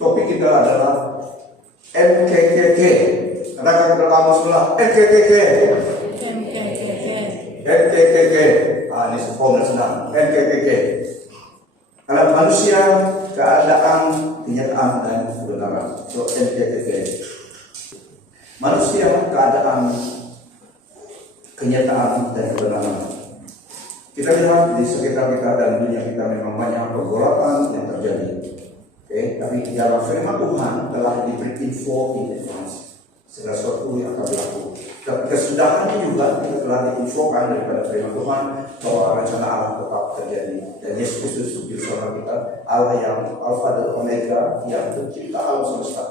Topik kita adalah NKKK. Ada kata kamu sebelah NKKK. NKKK. Ini formula senang. NKKK. Kalau manusia, keadaan, kenyataan dan kebenaran. So NKKK. Manusia, keadaan, kenyataan dan kebenaran. Kita lihat di sekitar kita dan dunia kita memang banyak pergolakan yang terjadi. Tapi di dalam firman Tuhan telah diberi info in advance segala sesuatu yang akan berlaku. Kesudahannya juga telah diinfokan daripada firman Tuhan bahwa rencana Allah tetap terjadi. Dan Yesus Kristus juru selamat kita, Allah yang Alfa dan Omega, yang pencipta alam semesta,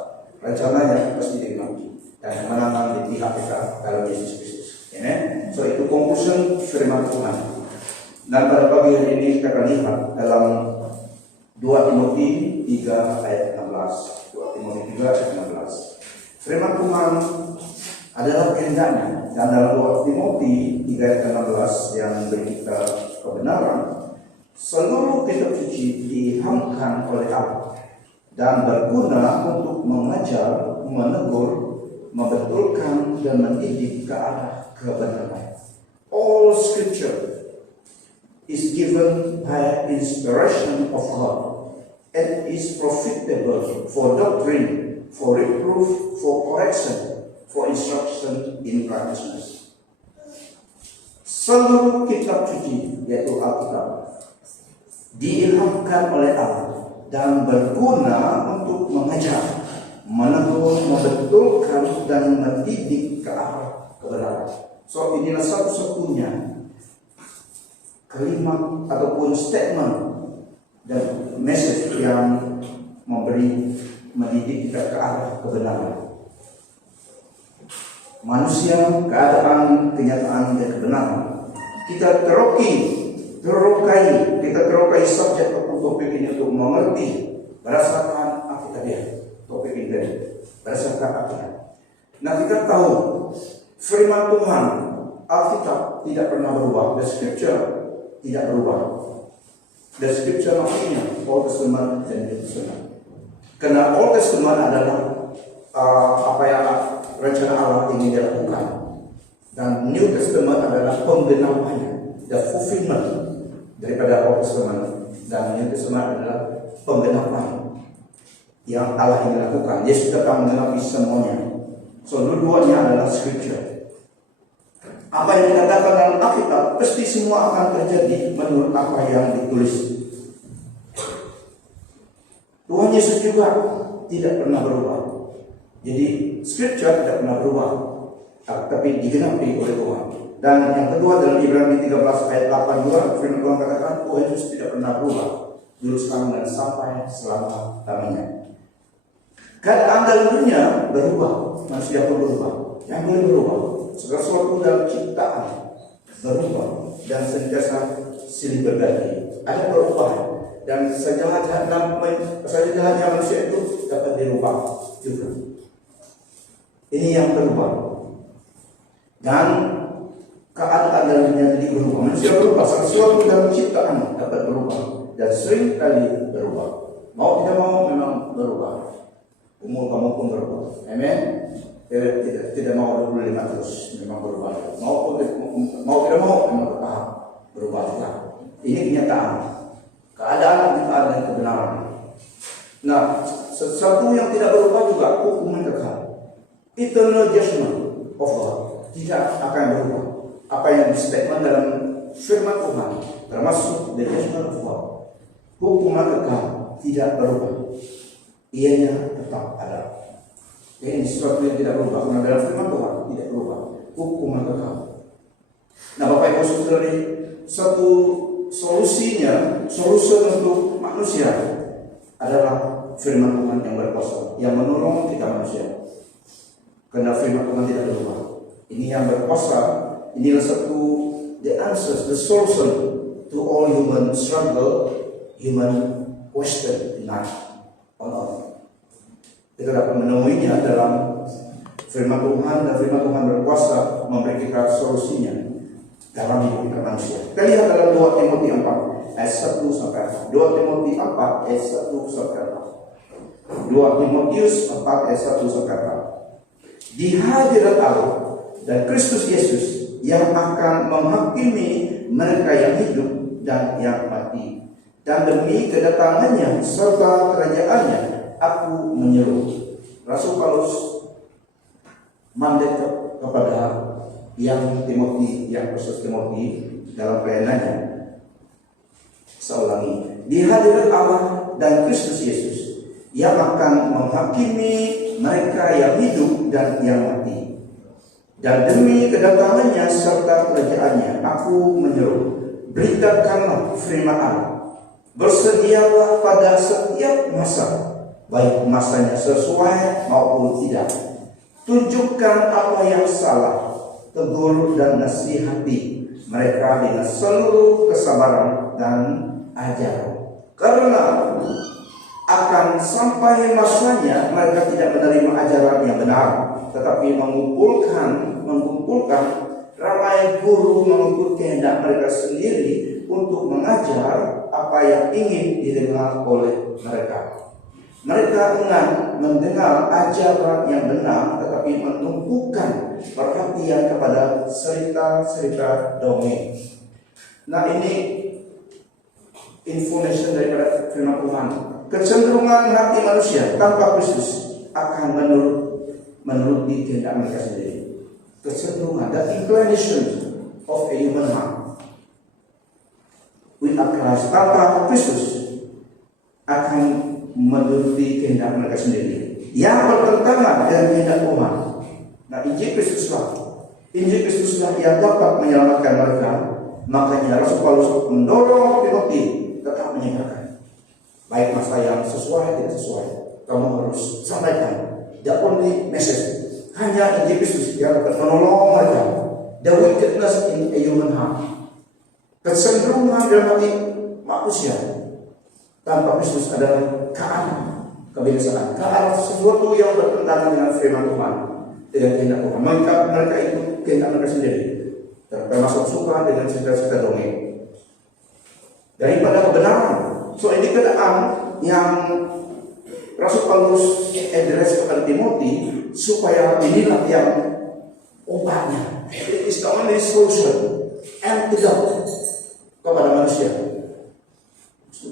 rencananya pasti digenapi dan menangkan di pihak kita dalam Yesus Kristus. Amen. So itu conclusion firman Tuhan. Dan pada pagi hari ini kita akan lihat dalam 2 Timotius 3 ayat 16. 2 Timotius 3 ayat 16. Firman Tuhan adalah kehendaknya, dan dalam 2 Timotius 3 ayat 16 yang memberi kita kebenaran, seluruh kitab suci diilhamkan oleh Allah dan berguna untuk mengajar, menegur, membetulkan dan mendidik ke arah kebenaran. All scripture is given by inspiration of God and is profitable for doctrine, for reproof, for correction, for instruction in righteousness. Seluruh kitab suci, yaitu Alkitab, diilhamkan oleh Allah dan berguna untuk mengajar, menegur, membetulkan dan mendidik ke arah kebenaran. So inilah satu-satunya kalimat ataupun statement dan message yang mendidik kita ke arah kebenaran. Manusia, keadaan, kenyataan dan kebenaran. Kita terokai subjek ataupun topik ini untuk mengerti berdasarkan Alkitab. Topik ini berdasarkan Alkitab. Nah, kita tahu firman Tuhan, Alkitab tidak pernah berubah. The Scripture tidak berubah. The Scripture maksudnya Old Testament dan New Testament. Karena Old Testament adalah apa yang rencana Allah ingin dilakukan, dan New Testament adalah penggenapannya, the fulfillment daripada Old Testament, dan New Testament adalah penggenapan yang Allah ingin lakukan. Yesus datang menggenapi semuanya. So dua-duanya adalah Scripture. Apa yang dikatakan dalam Alkitab pasti semua akan terjadi menurut apa yang ditulis. Tuhan Yesus juga tidak pernah berubah. Jadi Scripture tidak pernah berubah, tapi digenapi oleh Tuhan. Dan yang kedua dalam Ibrani 13 ayat 82, firman Tuhan katakan Tuhan Yesus tidak pernah berubah, dulu sekarang dan sampai selama-lamanya. Keadaan dalam dunia berubah, manusia pun berubah. Yang boleh berubah, segala sesuatu dalam ciptaan berubah dan sentiasa silih berganti. Ada perubahan dan sejahatnya manusia itu dapat dirubah juga. Ini yang berubah. Dan keadaan dalam dunia ini berubah. Manusia berubah, segala sesuatu dalam ciptaan dapat berubah dan sering kali berubah. Mau tidak mau memang berubah. Umur kamu pun berubah. Amen. Tidak mau 25 terus memang berubah. Mau tidak mau memang bertahap berubah juga. Ini kenyataan. Keadaan dan kebenaran. Nah, sesuatu yang tidak berubah juga hukuman kekal. Eternal judgment of God tidak akan berubah. Apa yang statement dalam firman Tuhan termasuk the judgment of God, hukuman kekal tidak berubah. Ianya tetap ada. Ini sesuatu yang tidak berubah. Karena dalam firman Tuhan tidak berubah. Hukuman kekal. Nah, Bapak Ibu Saudari, satu solusi untuk manusia adalah firman Tuhan yang berkuasa, yang menolong kita manusia. Karena firman Tuhan tidak berubah. Ini yang berkuasa. Inilah satu the answers, the solution to all human struggle, human question in life on earth. Kita dapat menemuinya dalam firman Tuhan, dan firman Tuhan berkuasa memberi kita solusinya dalam hidup kita manusia. Kita lihat dalam 2 Timotius 4 ayat 1 sampai 4. 2 Timotius 4 ayat 1 sampai 4. 2 Timotius 4 ayat 1 sampai 4. Di hadirat Allah dan Kristus Yesus yang akan menghakimi mereka yang hidup dan yang mati, dan demi kedatangannya serta kerajaannya aku menyeru. Rasul Paulus mandat kepada yang Timothy, yang khusus Timothy dalam pelayanannya. Saya ulangi, di hadirat Allah dan Kristus Yesus yang akan menghakimi mereka yang hidup dan yang mati, dan demi kedatangannya serta kerajaannya aku menyeru. Beritakanlah firman Allah, bersedialah pada setiap masa, baik masanya sesuai maupun tidak. Tunjukkan apa yang salah, tegur dan nasihati mereka dengan seluruh kesabaran dan ajaran. Karena akan sampai masanya mereka tidak menerima ajaran yang benar, tetapi mengumpulkan ramai guru mengikut kehendak mereka sendiri untuk mengajar apa yang ingin didengar oleh mereka. Mereka enggan mendengar ajaran yang benar, tetapi menumpukan perhatian kepada cerita-cerita dongeng. Nah, ini information daripada firman Tuhan. Kecenderungan hati manusia tanpa Kristus akan menuruti kehendak mereka sendiri. Kecenderungan, the inclination of a human heart without Christ, tanpa Kristus akan menuruti kehendak mereka sendiri yang bertentangan dengan kehendak Tuhan. Nah, Injil Kristuslah yang dapat menyelamatkan mereka. Makanya Rasul Paulus mendorong Timotius tetap menyatakan, baik masa yang sesuai tidak sesuai, kamu harus sampaikan the only message. Hanya Injil Kristus yang dapat menolong mereka. The wickedness in a human heart, kecenderungan dalam hati manusia tanpa Kristus adalah kebiasaan, sesuatu yang bertentangan dengan firman Tuhan, dengan kehendak Tuhan. Mereka itu kehendak mereka sendiri, termasuk suka dengan cerita-cerita dongeng daripada kebenaran. So ini keadaan yang Rasul Paulus address kepada Timothy, supaya inilah yang obatnya. It is the only solution and tidak kepada manusia,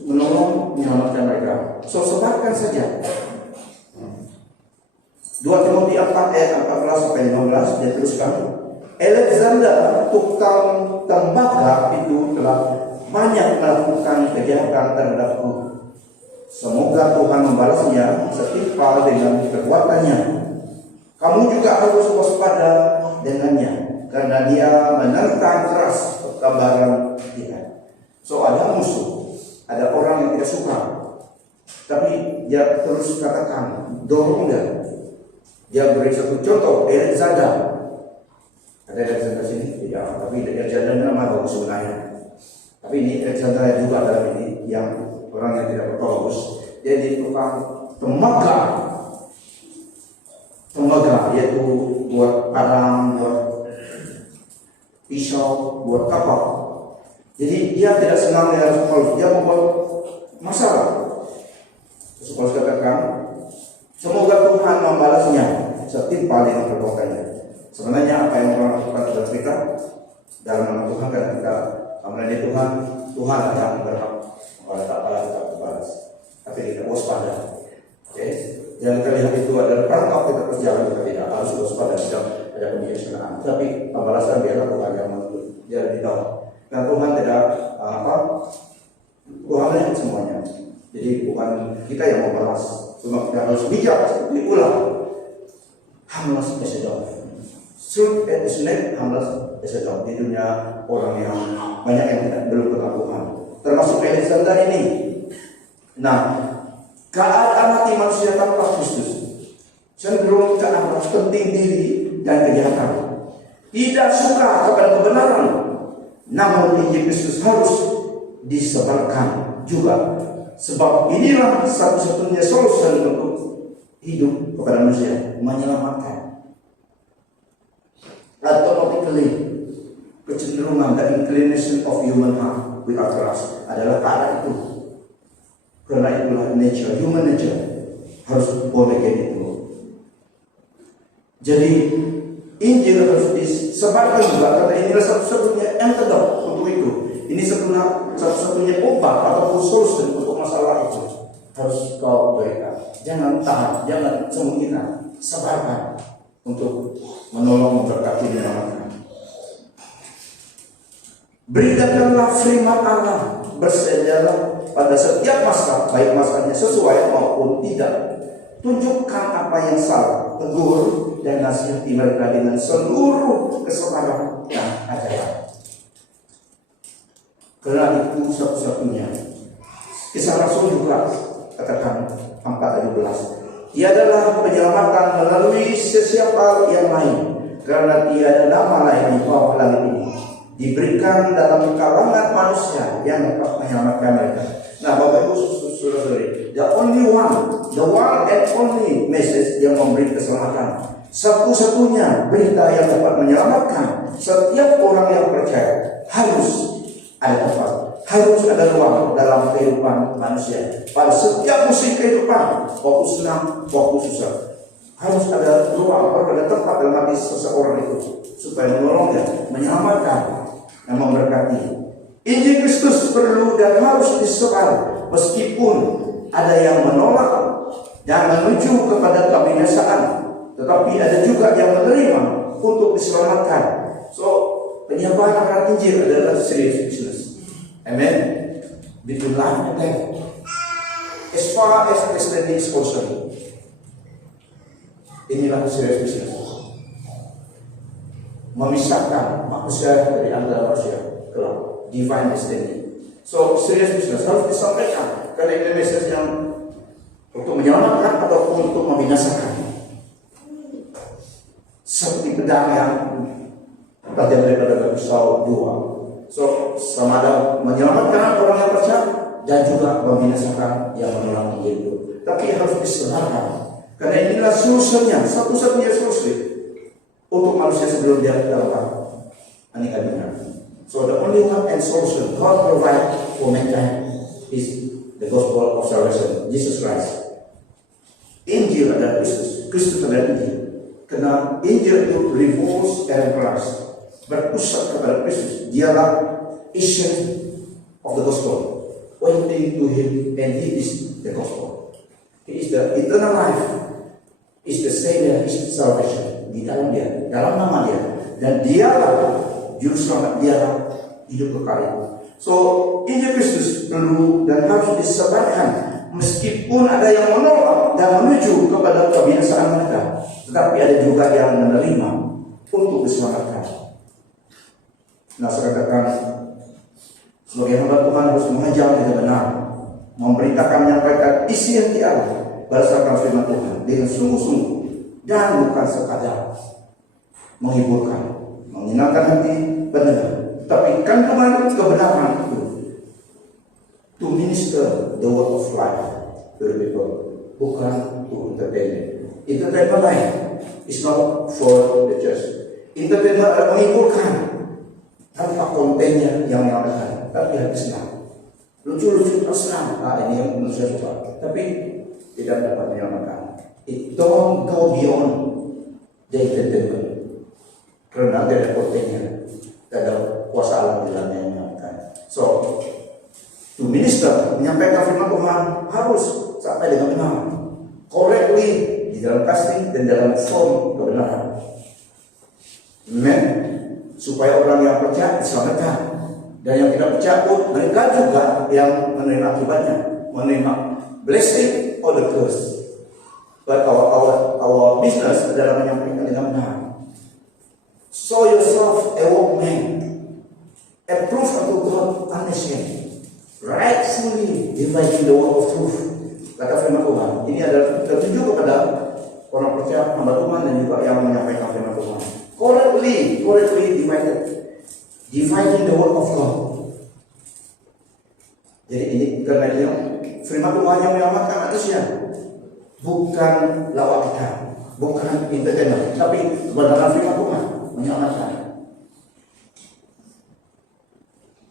menolong menyelamatkan mereka. So sebarkan saja. 2 Timotius 4 ayat 14 sampai 15 dia teruskan. Alexander tukang tembaga itu telah banyak melakukan kejahatan terhadapku. Semoga Tuhan membalasnya setimpal dengan kekuatannya. Kamu juga harus waspada dengannya, karena dia menentang keras kegambaran kita. So ada musuh, ada orang yang tidak suka, tapi dia terus katakan, dorong dia. Dia beri satu contoh, Alexander. Ada Alexander sini? Tidak, tapi Alexander nama bagus sebenarnya. Tapi ini Alexander juga dalam ini yang orang yang tidak bagus. Jadi tukang tembaga, yaitu buat parang, buat pisau, buat kapal. Jadi dia tidak senang dengan Rasul Paulus, dia membuat masalah. Rasul Paulus katakan, semoga Tuhan membalasnya setimpal dengan perbuatannya. Sebenarnya apa yang orang lakukan dalam kita, dalam nama Tuhan, karena kita melayani Tuhan, Tuhan yang berhak membalas. Tapi kita waspada. Okay? Yang kita lihat itu adalah perangkap kita terus jalan, kita tidak harus waspada, tidak ada kebiasaan. Tapi pembalasan biarlah Tuhan yang menentukan, dia di bawah. Dan Tuhan tidak Tuhan melihat semuanya. Jadi bukan kita yang membalas, cuma kita harus bijak seperti ular. Hamlas as a dove. Shoot at the snake, hamlas as a dove. Di dunia orang yang banyak yang belum kenal Tuhan, termasuk Alexander ini. Nah, keadaan hati manusia tanpa Kristus cenderung ke arah penting diri dan kejahatan, tidak suka kepada kebenaran. Namun Injil Kristus harus disebarkan juga, sebab inilah satu-satunya solusi untuk hidup kepada manusia, menyelamatkan. Automatically, kecenderungan dan inclination of human heart without trust adalah keadaan itu. Karena itulah nature, human nature, harus boleh itu. Jadi Injil harus disebarkan juga, karena inilah satu-satunya antidote untuk itu. Ini satu-satunya obat ataupun solusi untuk masalah itu. Harus kau berikan. Jangan tahan, jangan sembunyikan, sebarkan untuk menolong, memberkati, menyelamatkan. Beritakanlah firman Allah, bersedialah pada setiap masa, baik masanya sesuai maupun tidak. Tunjukkan apa yang salah, tegur dan nasihati mereka dengan seluruh kesabaran dan ajaran. Karena itu satu-satunya. Kisah Rasul juga katakan 4:17. Tiadalah penyelamatan melalui sesiapa yang lain, karena tiada nama lain di bawah langit ini diberikan dalam kalangan manusia yang dapat menyelamatkan mereka. Nah, Bapak Ibu saudara-saudari, the one and only message yang memberi keselamatan, satu-satunya berita yang dapat menyelamatkan setiap orang yang percaya, harus ada tempat, harus ada ruang dalam kehidupan manusia. Pada setiap musim kehidupan, waktu senang, waktu susah, harus ada ruang, harus ada tempat dalam hati seseorang itu supaya menolongnya, menyelamatkan dan memberkati. Injil Kristus perlu dan harus disebar meskipun ada yang menolak dan menuju kepada kebinasaan, tetapi ada juga yang menerima untuk diselamatkan. So, penyebaran Injil adalah serious business. Amen. Between life and death. As far as Christianity is concerned, inilah serious business. Memisahkan manusia dari antara manusia. Divine destiny. So, serious business harus disampaikan, karena ini message yang untuk menyelamatkan ataupun untuk membinasakan. Seperti pedang yang tajam daripada pisau dua. So, sama ada menyelamatkan orang yang percaya dan juga membinasakan yang menolak Injil itu. Tapi harus disebarkan, karena inilah solusinya, satu-satunya solusi untuk manusia sebelum dia dalam anik-aniknya. So the only one and solution God provide for mankind is the gospel of salvation, Jesus Christ. Injil adalah Kristus, Kristus adalah Injil. Karena Injil itu revolves and Christ, berpusat kepada Kristus. Dialah essence of the gospel. Pointing to Him, and He is the gospel. He is the eternal life, is the Savior, is the salvation. Di dalam Dia, dalam nama Dia, dan Dialah Juru Selamat, Dialah hidup kekal. So, Injil Kristus perlu dan harus disebarkan meskipun ada yang menolak dan menuju kepada kebinasaan mereka, tetapi ada juga yang menerima untuk diselamatkan. Nah, saya katakan sebagai hamba Tuhan harus mengajar dengan benar, memberitakan, menyampaikan isi hati Allah berdasarkan firman Tuhan dengan sungguh-sungguh dan bukan sekadar menghiburkan, menyenangkan hati pendengar, tapi kandungan kebenaran itu to minister the word of life to the people, bukan to entertain. Entertainment lain is not for the church. Entertainment adalah menghiburkan tanpa kontennya yang menyenangkan, tapi hati senang, lucu-lucu tersenang. Ini yang manusia suka, tapi tidak dapat menyelamatkan. It don't go beyond the entertainment. Karena ada kontennya, ada kuasa Allah di dalamnya yang menyelamatkan. So, to minister, menyampaikan firman Tuhan harus sampai dengan benar, correctly, di dalam casting dan dalam form kebenaran. Amen. Supaya orang yang percaya diselamatkan, dan yang tidak percaya pun mereka juga yang menerima akibatnya, menerima blessing or the curse. But our business adalah menyampaikan dengan benar. Show yourself a workman, and prove unto God unashamed, rightfully dividing the word of truth. Kata firman Tuhan, ini adalah tertuju kepada orang percaya hamba Tuhan dan juga yang menyampaikan firman Tuhan. Correctly dividing the word of God. Jadi ini karena ini firman Tuhan yang menyelamatkan manusia, bukan lawak kita, bukan entertainment, tapi kebenaran firman Tuhan menyelamatkan.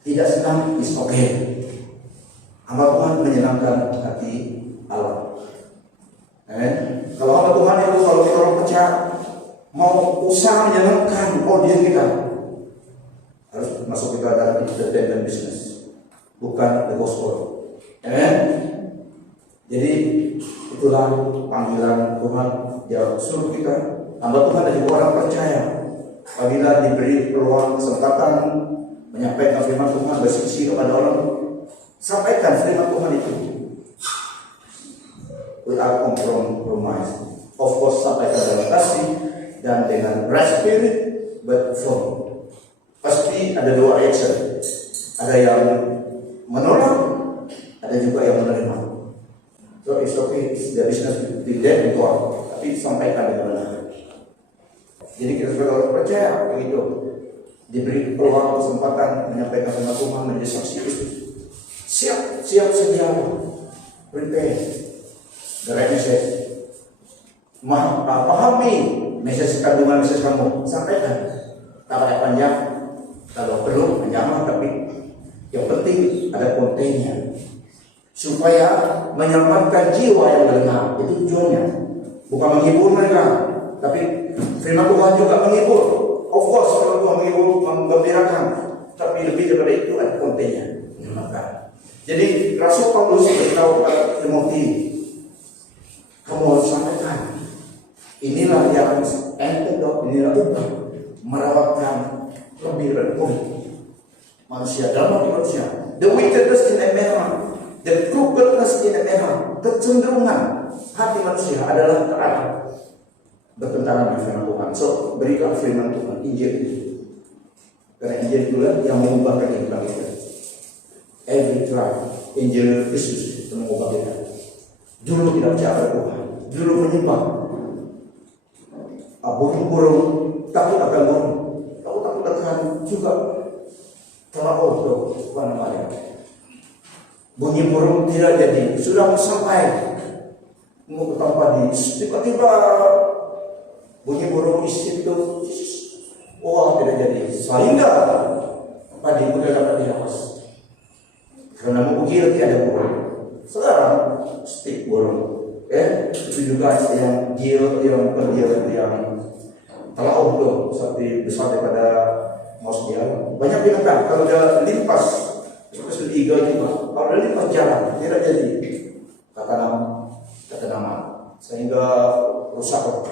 Tidak senang is okay. Hamba Tuhan menyenangkan hati Allah. Kalau hamba Tuhan itu, kalau kita orang percaya mau usaha menyenangkan audiens kita, harus masuk kita dalam entertainment business, bukan the gospel. Jadi itulah panggilan Tuhan. Dia suruh kita, hamba Tuhan dan juga orang percaya, apabila diberi peluang kesempatan menyampaikan firman Tuhan, bersaksi kepada orang, sampaikan firman Tuhan itu without compromise. Of course, sampaikan dalam kasih dan dengan right spirit, but firm. Pasti ada dua reaction. Ada yang menolak, ada juga yang menerima. So it's okay, it's the business between them and God. Tapi sampaikan dengan benar. Jadi kita sebagai orang percaya begitu, diberi peluang kesempatan menyampaikan firman Tuhan, menjadi saksi Kristus. Siap sedia, prepare the right message. Pahami message kandungan message kamu, sampaikan. Tak banyak panjang, kalau perlu panjang, tapi yang penting ada kontennya, supaya menyelamatkan jiwa yang mendengar. Itu tujuannya, bukan menghibur mereka, tapi firman Tuhan juga menghibur. Of course, kalau Tuhan menghibur, menggembirakan, tapi lebih daripada itu ada kontennya, menyelamatkan. Jadi Rasul Paulus beritahu kepada Timotius, kamu harus sampaikan. Inilah yang antidote, inilah obat merawatkan lebih rendah manusia, dalam hati manusia. The wickedness in a man, the crookedness in a man, kecenderungan hati manusia adalah terarah bertentangan dengan firman Tuhan. So berikan firman Tuhan, Injil itu, karena Injil itulah yang mengubah kehidupan kita. Every tribe, Injil Kristus itu mengubah kita. Dulu tidak percaya Tuhan, dulu menyembah burung-burung, takut akan burung, takut akan juga terlalu apa namanya, bunyi burung tidak jadi. Sudah sampai mau ke tempat di, tiba-tiba bunyi burung di situ, wah tidak jadi, sehingga padi udah dapat dilepas karena mau gil ada burung. Sekarang stick burung, itu juga yang gil, yang pendiam, yang terlalu tuh seperti besar daripada mouse dia. Banyak binatang kalau dia limpas seperti iga juga, kalau dia limpas jalan tidak jadi ketanaman, sehingga rusak,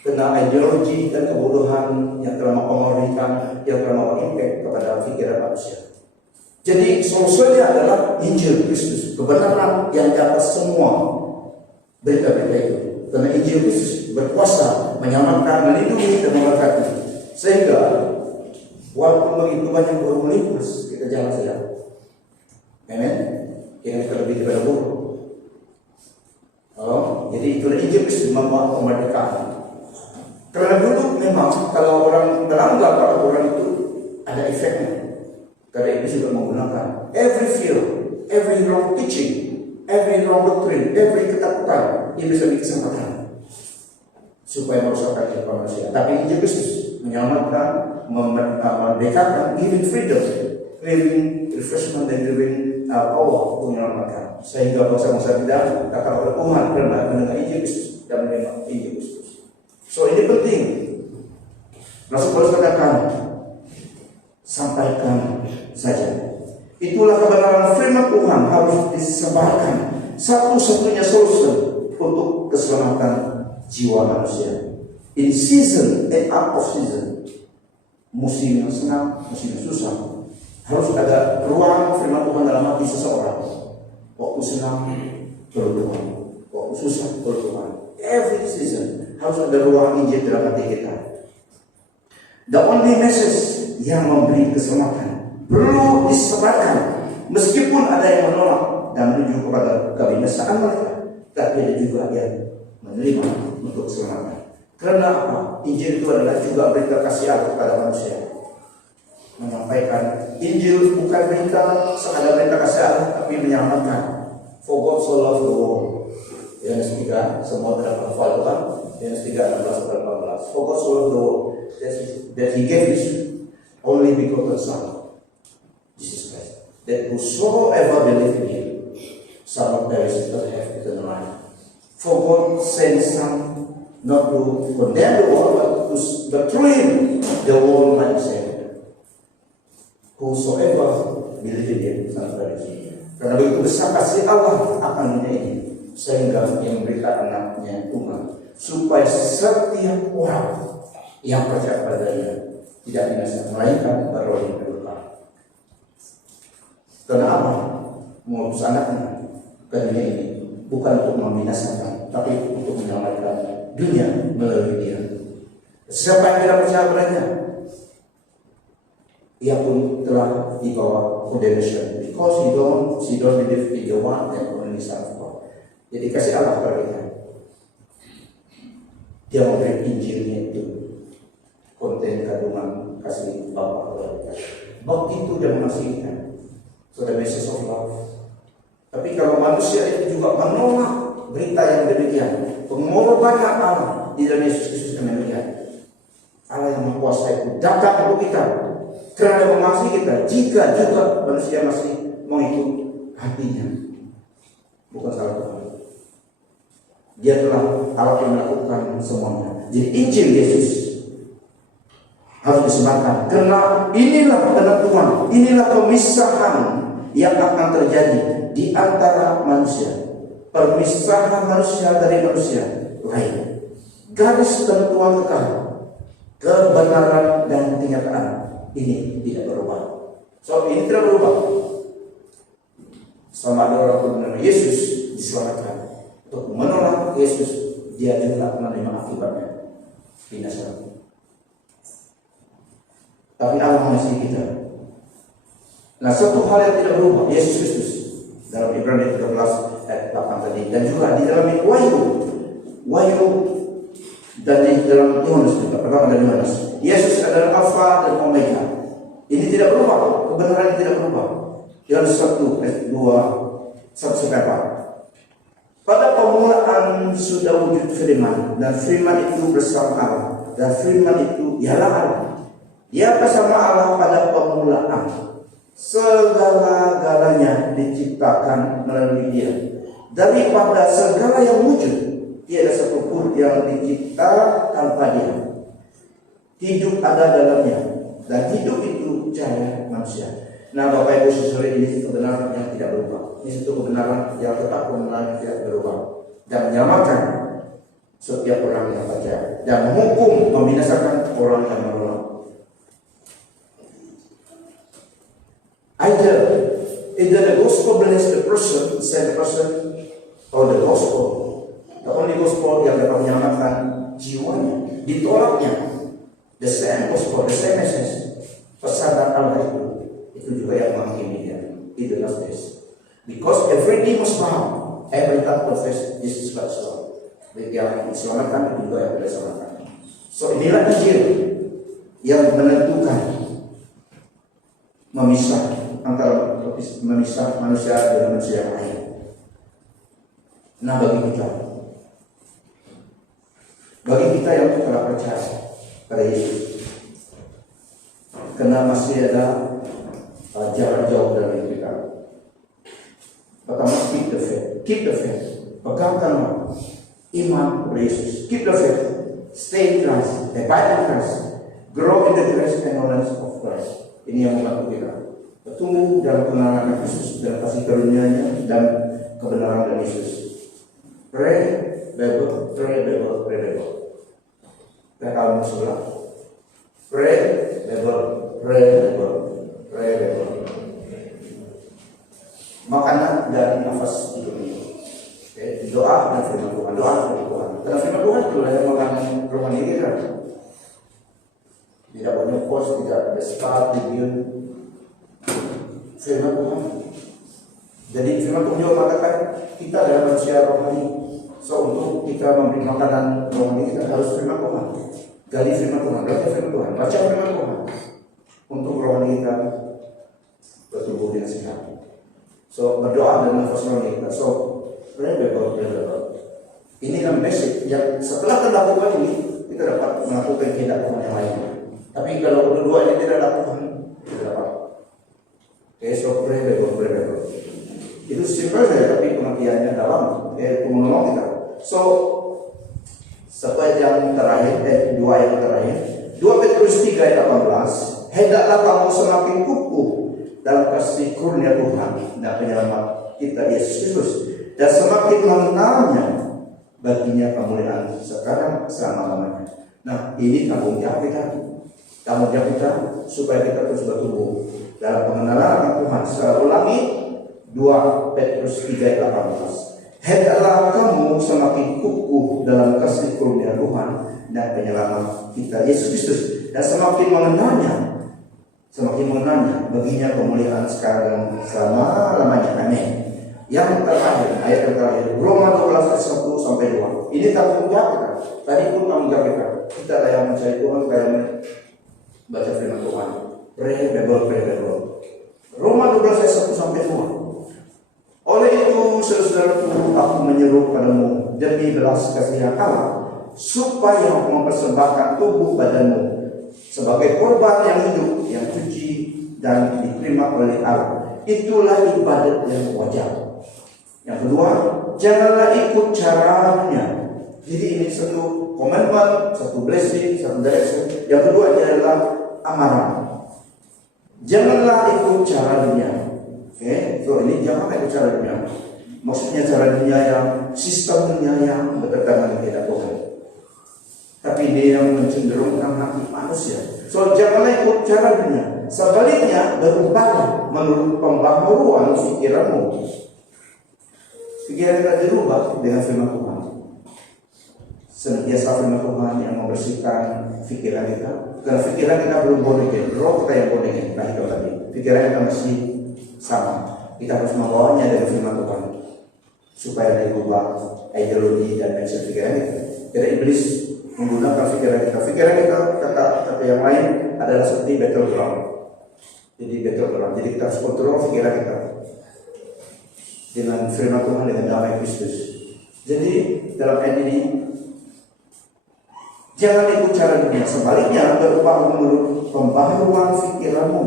kena ideologi dan kebodohan yang telah mempengaruhikan, yang telah mengimpact kepada pikiran manusia. Jadi solusinya adalah Injil Kristus, kebenaran yang di atas semua berita-berita itu. Karena Injil Kristus berkuasa menyelamatkan, melindungi dan memberkati. Sehingga walaupun begitu banyak burung melimpus, kita jangan saja. Amen. Kita lebih daripada burung. Jadi itulah Injil Kristus membawa kemerdekaan. Karena dulu memang kalau orang melanggar peraturan itu ada efeknya. Karena itu juga menggunakan every fear, every wrong teaching, every wrong doctrine, every ketakutan, ia bisa dikesempatan supaya merusakkan kehidupan manusia. Tapi Injil Kristus menyelamatkan, memerdekakan, giving freedom, giving refreshment, dan giving power untuk menyelamatkan. Sehingga bangsa-bangsa tidak akan oleh Tuhan karena mendengar Injil Kristus dan menerima Injil Kristus. So ini penting. Rasul Paulus katakan, sampaikan saja. Itulah kebenaran firman Tuhan harus disebarkan. Satu-satunya solusi untuk keselamatan jiwa manusia. In season and out of season, musim yang senang, musim yang susah, harus ada ruang firman Tuhan dalam hati seseorang. Waktu senang, perlu Tuhan. Waktu susah, perlu Tuhan. Every season harus ada ruang Injil dalam hati kita. The only message yang memberi keselamatan perlu disebarkan, meskipun ada yang menolak dan menuju kepada kebinasaan mereka, tapi ada juga yang menerima untuk keselamatan. Karena apa? Injil itu adalah juga berita kasih Allah kepada manusia. Menyampaikan Injil bukan berita sekadar berita kasih Allah, tapi menyelamatkan. For God so loved the world. Yohanes 3, semua terdapat hafal Tuhan. Yohanes 3, 16-18. For God so loved the world that He gave His only begotten Son, Jesus Christ, that whosoever believe in Him shall not perish but have eternal life. For God sent Son not to condemn the world, but through Him the world might be saved. Whosoever believe in Him, sangat berarti. Karena begitu besar kasih Allah akan dunia ini, sehingga Ia memberikan anaknya tunggal, supaya setiap orang yang percaya padanya tidak binasa, melainkan beroleh hidup kekal. Karena apa? Mengutus anaknya ke dunia ini bukan untuk membinasakan, tapi untuk menyelamatkan dunia melalui Dia. Siapa yang tidak percaya padanya, ia pun telah dibawa condemnation, because he don't believe in the one and only Son of God. Jadi kasih Allah kepada kita, Dia memberi Injilnya itu konten kandungan kasih Bapa kepada kita. Bakti itu dia mengasihi kita. So the message of love. Tapi kalau manusia itu juga menolak berita yang demikian, pengorbanan Allah di dalam Yesus Kristus yang demikian, Allah yang menguasai itu datang untuk kita karena Dia mengasihi kita. Jika juga manusia masih mengikut hatinya, bukan salah Tuhan. Dia telah Allah yang melakukan semuanya. Jadi Injil Yesus harus disebarkan, karena inilah penentuan, inilah pemisahan yang akan terjadi di antara manusia, permisahan manusia dari manusia lain. Garis tentuan kekal, kebenaran dan kenyataan ini tidak berubah. So ini tidak berubah. Sama ada orang menerima Yesus diselamatkan. Untuk menolak Yesus, dia juga menerima akibatnya, binasa. Tapi Allah mengasihi kita. Nah, satu hal yang tidak berubah, Yesus Kristus dalam Ibrani 13 ayat 8 tadi, dan juga di dalam Wahyu dan di dalam Yohanes juga, pertama dari Yohanes, Yesus adalah Alfa dan Omega. Ini tidak berubah, kebenaran ini tidak berubah. Yohanes 1 ayat 2 1-4. Pada permulaan sudah wujud firman, dan firman itu bersama Allah, dan firman itu ialah Allah. Dia bersama Allah pada permulaan. Segala-galanya diciptakan melalui Dia. Daripada segala yang wujud, tiada satupun yang dicipta tanpa Dia. Hidup ada dalamnya, dan hidup itu cahaya manusia. Nah, Bapak Ibu Saudara, ini kebenaran yang tidak berubah. Ini satu kebenaran yang tetap kebenaran tidak berubah, dan menyelamatkan setiap orang yang percaya, dan menghukum, membinasakan orang yang menolak. Either the gospel bless the person, send the person, or the gospel, the only gospel yang dapat menyelamatkan jiwanya, ditolaknya. The same gospel, the same message, pesan Allah itu juga yang menghakimi dia. Itu last days. Because every knee must bow, every tongue confess Jesus Christ Lord. Yang diselamatkan juga yang tidak diselamatkan. So inilah Injil yang menentukan, memisah antara manusia dengan manusia yang lain. Nah, bagi kita yang telah percaya pada Yesus, karena masih ada jarak jauh dari kita. Pertama, keep the faith, pegangkanlah iman pada Yesus. Keep the faith, stay in Christ, abide in Christ, grow in the grace and knowledge of Christ. Ini yang membantu kita bertumbuh dalam kebenaran Yesus dan kasih karunia-Nya dan kebenaran dari Yesus. Pray Bible. Kalau sebelah, pray Bible. Makanan dari nafas hidup ini. Doa dan firman Tuhan. Karena firman Tuhan itu yang makanan rohani kita. Tidak banyak kos, tidak ada spa, tribun. Firman Tuhan. Jadi firman Tuhan juga mengatakan kita adalah manusia rohani. So untuk kita memberi makanan rohani kita harus firman Tuhan. Gali firman Tuhan, baca firman Tuhan, untuk rohani kita bertumbuh dengan sehat. So berdoa dan nafas rohani kita. So pray Bible. Inilah message yang setelah kita lakukan ini, kita dapat melakukan kehendak Tuhan yang lain. Tapi kalau kedua ini tidak lakukan, tidak dapat. So pray Bible. Itu simpel saja, tapi pengertiannya dalam. Itu menolong kita. So, satu ayat yang terakhir, dua ayat yang terakhir, 2 Petrus 3 ayat 18, hendaklah kamu semakin kukuh dalam kasih karunia Tuhan dan penyelamat kita Yesus Kristus, dan semakin mengenalnya, baginya kemuliaan sekarang selama-lamanya. Nah, ini tanggung jawab kita. Tanggung jawab kita supaya kita terus bertumbuh dalam pengenalan akan Tuhan. Saya ulangi 2 Petrus 3 ayat 18. Hendaklah kamu semakin kukuh dalam kasih karunia Tuhan dan penyelamat kita Yesus Kristus, dan semakin mengenalnya, baginya kemuliaan sekarang selama-lamanya. Amin. Yang terakhir, ayat yang terakhir, Roma 12 ayat 1 sampai 2. Ini tanggung jawab kita. Tadi pun tanggung jawab kita. Kita lah yang mencari Tuhan, kayak baca firman Tuhan. Pray Bible. Roma 12 ayat 1 sampai 2. Oleh itu, saudara-saudaraku, aku menyeru padamu demi belas kasihan Allah, supaya mempersembahkan tubuh badanmu sebagai korban yang hidup, yang suci dan diterima oleh Allah. Itulah ibadat yang wajar. Yang kedua, janganlah ikut caranya. Jadi ini satu commandment, satu blessing, satu direction. Yang kedua adalah amarah. Janganlah ikut cara dunia. Oke, so ini jangan ikut cara dunia. Maksudnya cara dunia yang sistem dunia yang bertentangan dengan Tuhan. Tapi dia yang mencenderungkan hati manusia. So janganlah ikut cara dunia. Sebaliknya berubahlah menurut pembaharuan pikiranmu. Pikiran kita dirubah dengan firman Tuhan. Senantiasa firman Tuhan yang membersihkan pikiran kita. Karena pikiran kita belum born again, roh kita yang born again. Nah itu tadi. Pikiran kita masih sama. Kita harus membawanya dengan firman Tuhan supaya dirubah ideologi dan mindset pikiran kita. Karena iblis menggunakan pikiran kita. Pikiran kita, kata yang lain adalah seperti battleground. Jadi kita harus kontrol pikiran kita dengan firman Tuhan, dengan damai Kristus. Jadi dalam ayat ini, jangan ikut cara dunia, sebaliknya berubah menurut pembaharuan pikiranmu.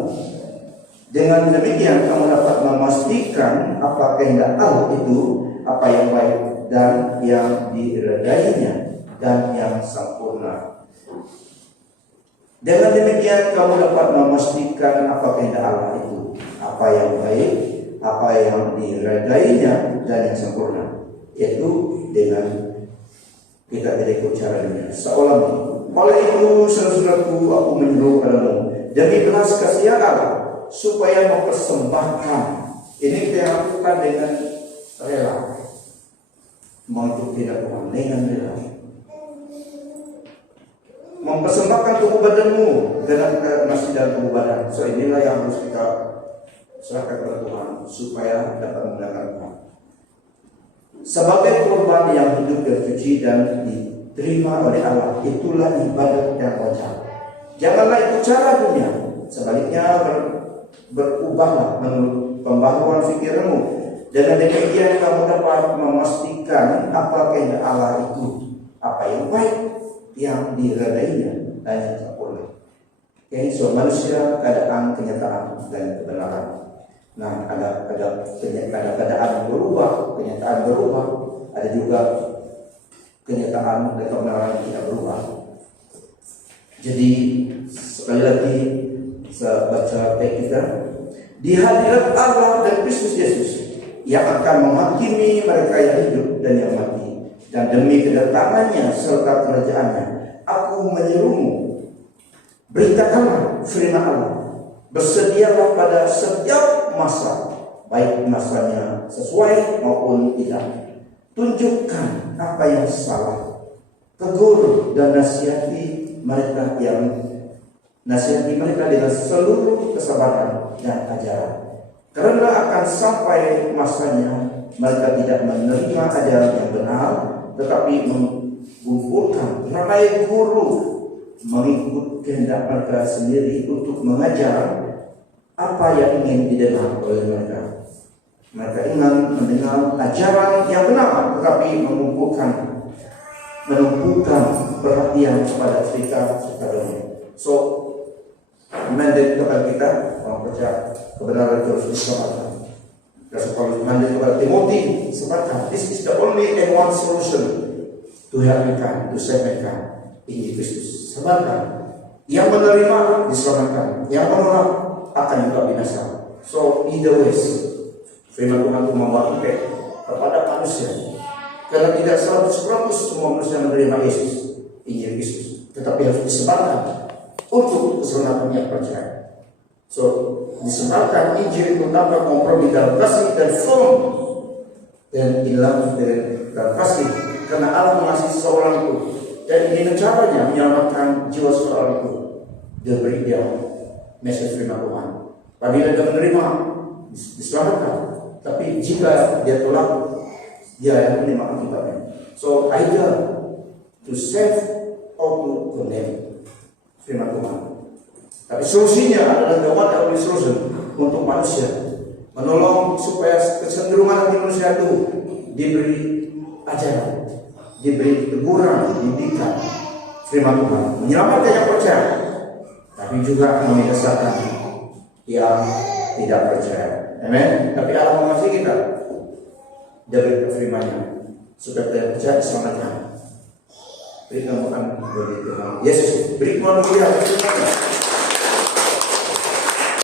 Dengan demikian kamu dapat memastikan apa kehendak Allah itu, apa yang baik dan yang diridainya dan yang sempurna. Dengan demikian kamu dapat memastikan apa kehendak Allah itu, apa yang baik, apa yang diridainya dan yang sempurna. Yaitu dengan kita tidak ikut cara dunia. Seolah oleh itu, saudara-saudaraku, aku menyeru padamu demi belas kasihan Allah, supaya mempersembahkan. Ini kita lakukan dengan rela, mengikuti Tuhan dengan rela. Mempersembahkan tubuh badanmu dengan masih dalam tubuh badan. So inilah yang harus kita serahkan kepada Tuhan supaya dapat memuliakan Tuhan. Sebagai korban yang hidup dan suci dan diterima oleh Allah, itulah ibadat yang wajar. Janganlah itu cara dunia, sebaliknya berubahlah menurut pembaharuan pikiranmu. Dengan demikian kamu dapat memastikan apa kehendak Allah itu, apa yang baik, yang diridainya dan yang sempurna. Oke, so manusia keadaan, kenyataan dan kebenaran. Nah, ada keadaan berubah, kenyataan berubah, ada juga kenyataan dan kebenaran yang tidak berubah. Jadi sekali lagi saya baca teks kita, di hadirat Allah dan Kristus Yesus yang akan menghakimi mereka yang hidup dan yang mati, dan demi kedatangannya serta kerajaannya, aku menyerumu, beritakanlah firman Allah, bersedialah pada setiap masa, baik masanya sesuai maupun tidak. Tunjukkan apa yang salah, tegur dan nasihati mereka dengan seluruh kesabaran dan ajaran. Karena akan sampai masanya mereka tidak menerima ajaran yang benar, tetapi mengumpulkan ramai guru mengikut kehendak mereka sendiri untuk mengajar apa yang ingin didengar oleh mereka. Mereka ingin mendengar ajaran yang benar, tetapi menumpukan perhatian kepada cerita dunia. So, mandate kepada kita orang percaya kebenaran terus diselamatkan. Rasul Paulus mandiri kepada Timothy, sebarkan. This is the only and one solution to help mankind, to save mankind. Injil Kristus. Sebarkan. Yang menerima diselamatkan, yang menolak akan juga binasa. So either ways, firman Tuhan itu membawa impact kepada manusia. Karena tidak 100% semua manusia menerima Yesus, Injil Kristus, tetapi harus disebarkan untuk keselamatan yang percaya. So disebarkan Injil itu tanpa kompromi dalam kasih dan firm dan ilang dalam kasih, karena Allah mengasihi seorang itu dan ini caranya menyelamatkan jiwa seorang itu. Dia beri dia message firman Tuhan. Apabila dia menerima diselamatkan, tapi jika dia tolak, dia yang menerima akibatnya. So either to save or to condemn, firman Tuhan. Tapi solusinya adalah the one and only solution untuk manusia, menolong supaya kecenderungan hati manusia itu diberi ajaran, diberi teguran, didikan firman Tuhan, menyelamatkan yang percaya, tapi juga membinasakan yang tidak percaya. Amin. Tapi Allah mengasihi kita dari firman-Nya supaya kita percaya diselamatkan. Berikan Tuhan bagi Tuhan Yesus, berikan dia firman-Nya.